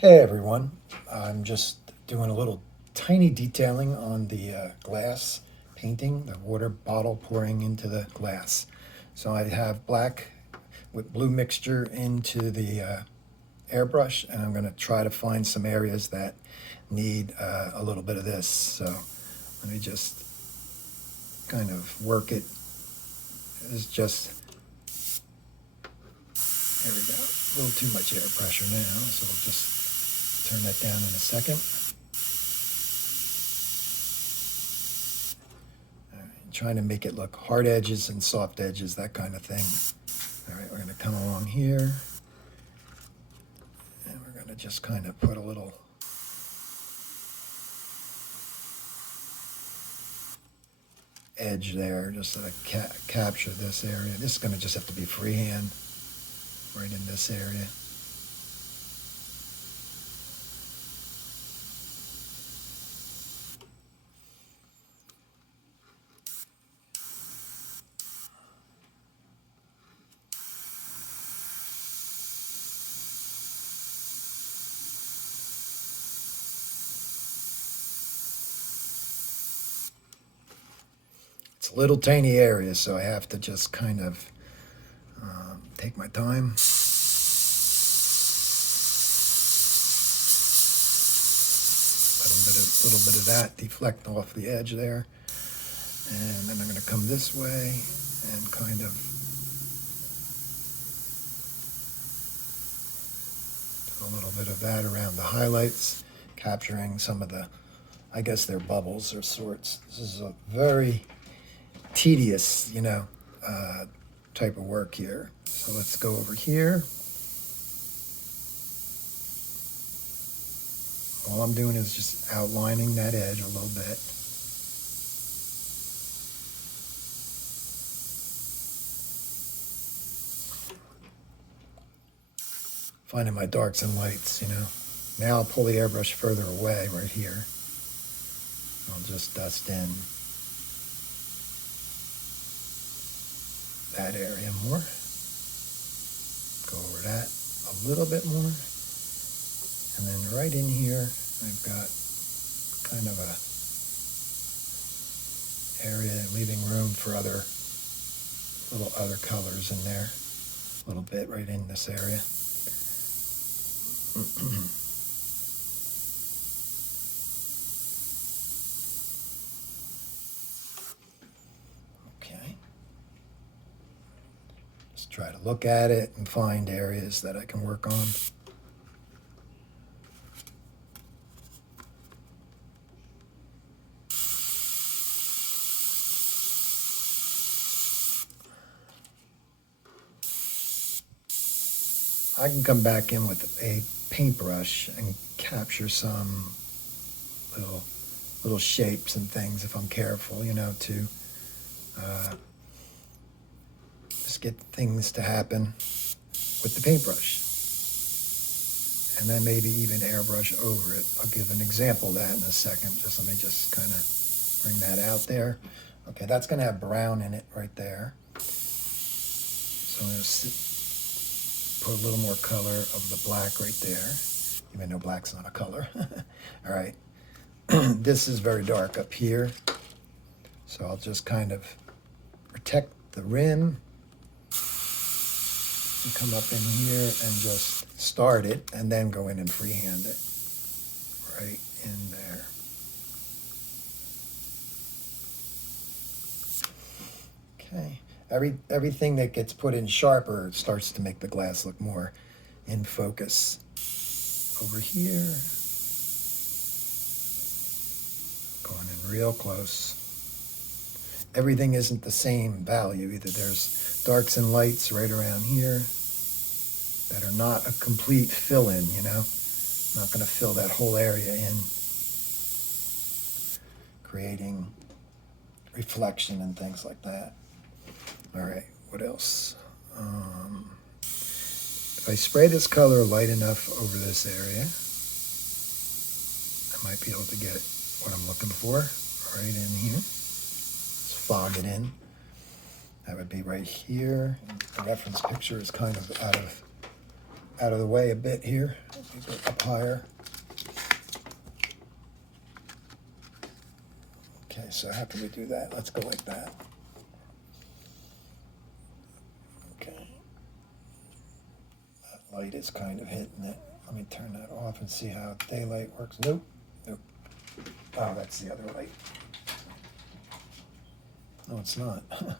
Hey everyone, I'm just doing a little tiny detailing on the glass painting, the water bottle pouring into the glass. So I have black with blue mixture into the airbrush, and I'm going to try to find some areas that need a little bit of this. So let me just kind of work it. It's just, there we go, a little too much air pressure now, so I'll just turn that down in a second. Trying to make it look hard edges and soft edges, that kind of thing. All right, we're going to come along here, and we're going to just kind of put a little edge there, just so I capture this area. This is going to just have to be freehand right in this area. It's a little tiny area, so I have to just kind of take my time. A little bit of that deflect off the edge there. And then I'm going to come this way and kind of put a little bit of that around the highlights, capturing some of the, I guess they're bubbles or sorts. This is a very tedious, type of work here. So let's go over here. All I'm doing is just outlining that edge a little bit. Finding my darks and lights, Now I'll pull the airbrush further away right here. I'll just dust in that area more. Go over that a little bit more. And then right in here, I've got kind of a area leaving room for other colors in there. A little bit right in this area. Okay. Just try to look at it and find areas that I can work on. I can come back in with a paintbrush and capture some little shapes and things if I'm careful, to just get things to happen with the paintbrush. And then maybe even airbrush over it. I'll give an example of that in a second. Let me just kind of bring that out there. Okay, that's going to have brown in it right there. So I'm going to put a little more color of the black right there, even though black's not a color. All right, this is very dark up here, so I'll just kind of protect the rim and come up in here and just start it and then go in and freehand it right in there. Okay. Everything that gets put in sharper starts to make the glass look more in focus. Over here, going in real close. Everything isn't the same value either. There's darks and lights right around here that are not a complete fill-in, Not going to fill that whole area in, creating reflection and things like that. All right, what else? If I spray this color light enough over this area, I might be able to get what I'm looking for right in here. Just fog it in. That would be right here. The reference picture is kind of out of the way a bit here. Go up higher. Okay, so how can we do that? Let's go like that. Okay. That light is kind of hitting it. Let me turn that off and see how daylight works. Nope. Nope. Oh, that's the other light. No, it's not. All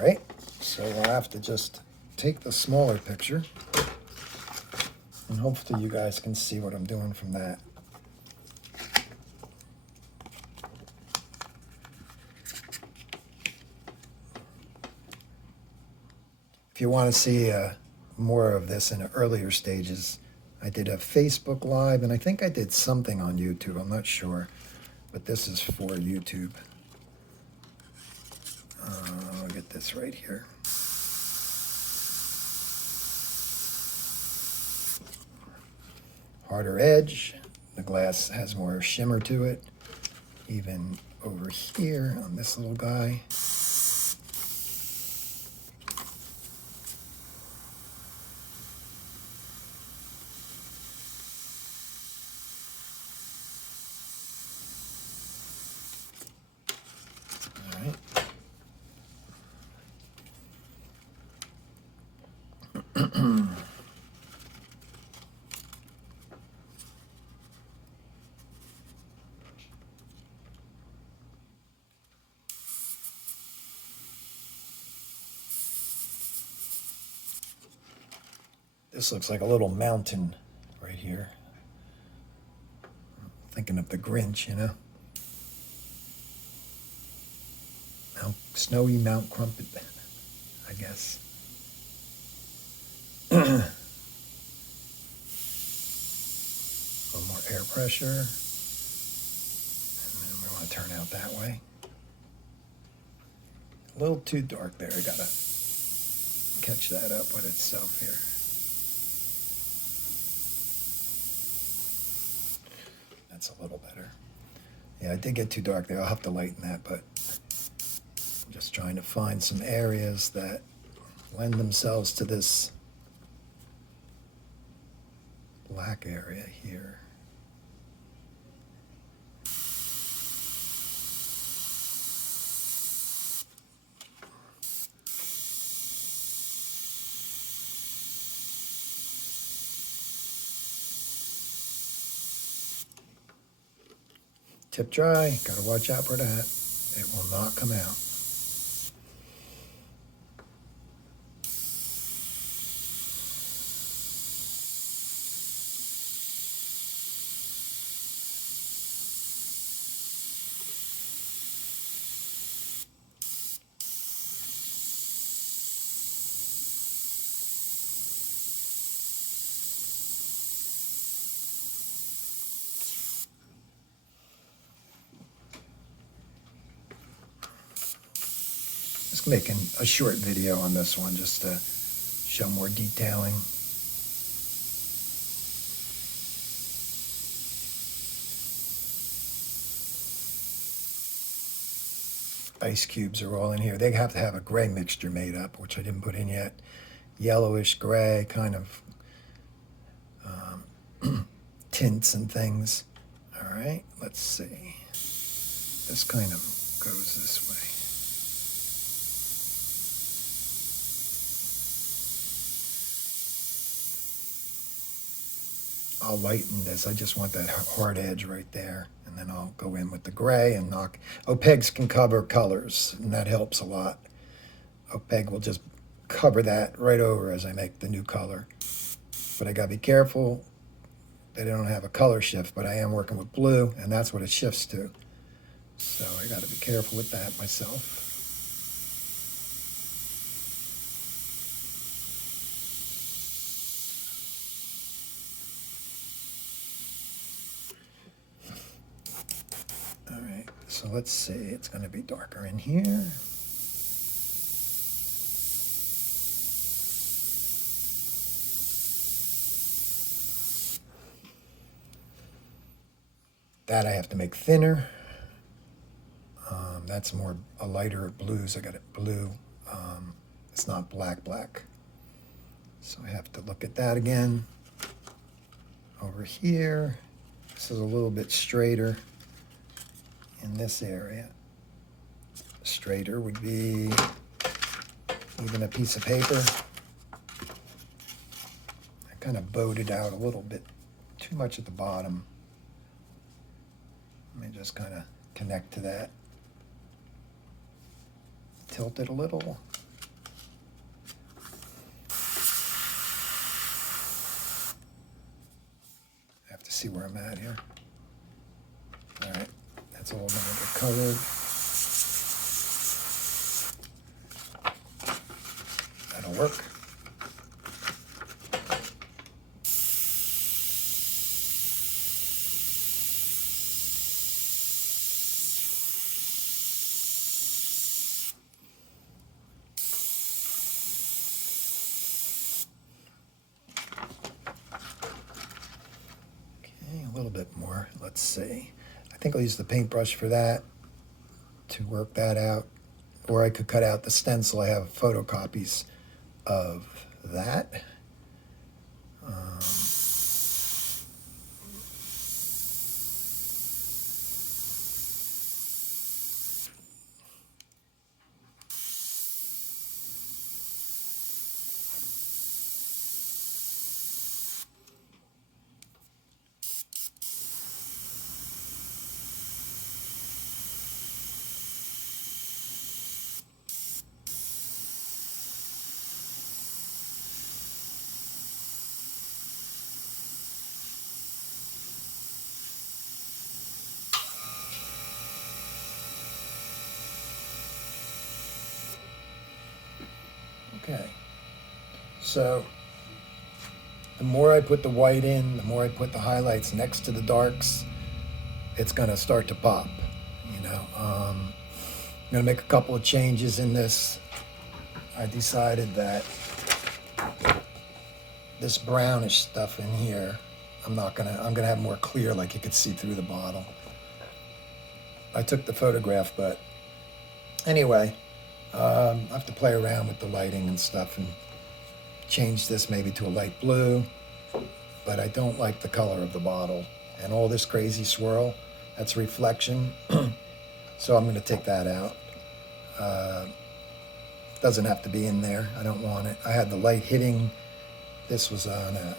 right. So we'll have to just take the smaller picture, and hopefully you guys can see what I'm doing from that. If you want to see more of this in the earlier stages, I did a Facebook Live, and I think I did something on YouTube. I'm not sure, but this is for YouTube. I'll get this right here. Harder edge. The glass has more shimmer to it. Even over here on this little guy. All right. This looks like a little mountain right here. Thinking of the Grinch, you know? Snowy Mount Crumpet, I guess. A little more air pressure. And then we want to turn out that way. A little too dark there. I gotta catch that up with itself here. That's a little better. Yeah, I did get too dark there. I'll have to lighten that, but I'm just trying to find some areas that lend themselves to this black area here. Tip dry, gotta watch out for that. It will not come out. Just making a short video on this one just to show more detailing. Ice cubes are all in here. They have to have a gray mixture made up, which I didn't put in yet. Yellowish gray kind of tints and things. All right, let's see. This kind of goes this way. I'll lighten this. I just want that hard edge right there. And then I'll go in with the gray and knock. Opaques can cover colors, and that helps a lot. Opaque will just cover that right over as I make the new color. But I gotta be careful that I don't have a color shift, but I am working with blue, and that's what it shifts to. So I gotta be careful with that myself. So let's see, it's going to be darker in here. That I have to make thinner. That's more a lighter blues. I got it blue. It's not black. So I have to look at that again. Over here, this is a little bit straighter in this area. Straighter would be even a piece of paper. I kind of bowed it out a little bit too much at the bottom. Let me just kind of connect to that. Tilt it a little. I have to see where I'm at here. All right, that's all going to get colored. That'll work. A little bit more. Let's see. I think I'll use the paintbrush for that to work that out. Or I could cut out the stencil. I have photocopies of that. Okay, so the more I put the white in, the more I put the highlights next to the darks, it's going to start to pop, you know. I'm going to make a couple of changes in this. I decided that this brownish stuff in here, I'm going to have more clear, like you could see through the bottle. I took the photograph, but anyway, I have to play around with the lighting and stuff and change this maybe to a light blue, but I don't like the color of the bottle. And all this crazy swirl, that's reflection. So I'm going to take that out. Doesn't have to be in there. I don't want it. I had the light hitting. This was on a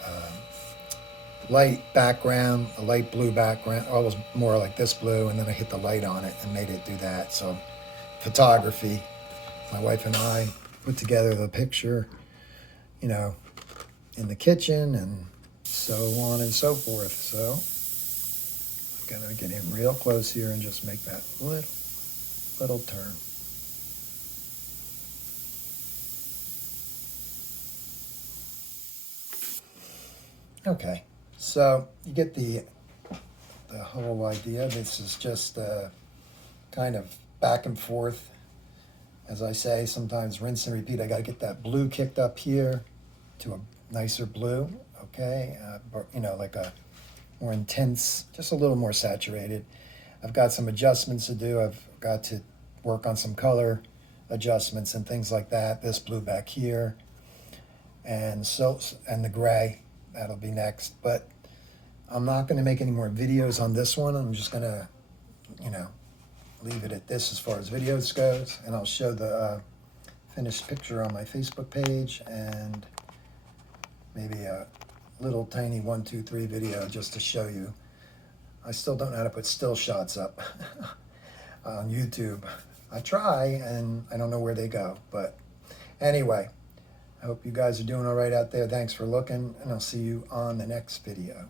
light background, a light blue background. Oh, it was more like this blue, and then I hit the light on it and made it do that. So photography. My wife and I put together the picture, you know, in the kitchen and so on and so forth. So I'm going to get in real close here and just make that little turn. Okay, so you get the whole idea. This is just kind of back and forth. As I say, sometimes rinse and repeat. I got to get that blue kicked up here to a nicer blue, okay? You know, like a more intense, just a little more saturated. I've got some adjustments to do. I've got to work on some color adjustments and things like that. This blue back here, and the gray, that'll be next. But I'm not going to make any more videos on this one. I'm just going to, you know, leave it at this as far as videos goes, and I'll show the finished picture on my Facebook page and maybe a little tiny 1, 2, 3 video just to show you. I still don't know how to put still shots up on YouTube. I try and I don't know where they go, but anyway, I hope you guys are doing all right out there. Thanks for looking, and I'll see you on the next video.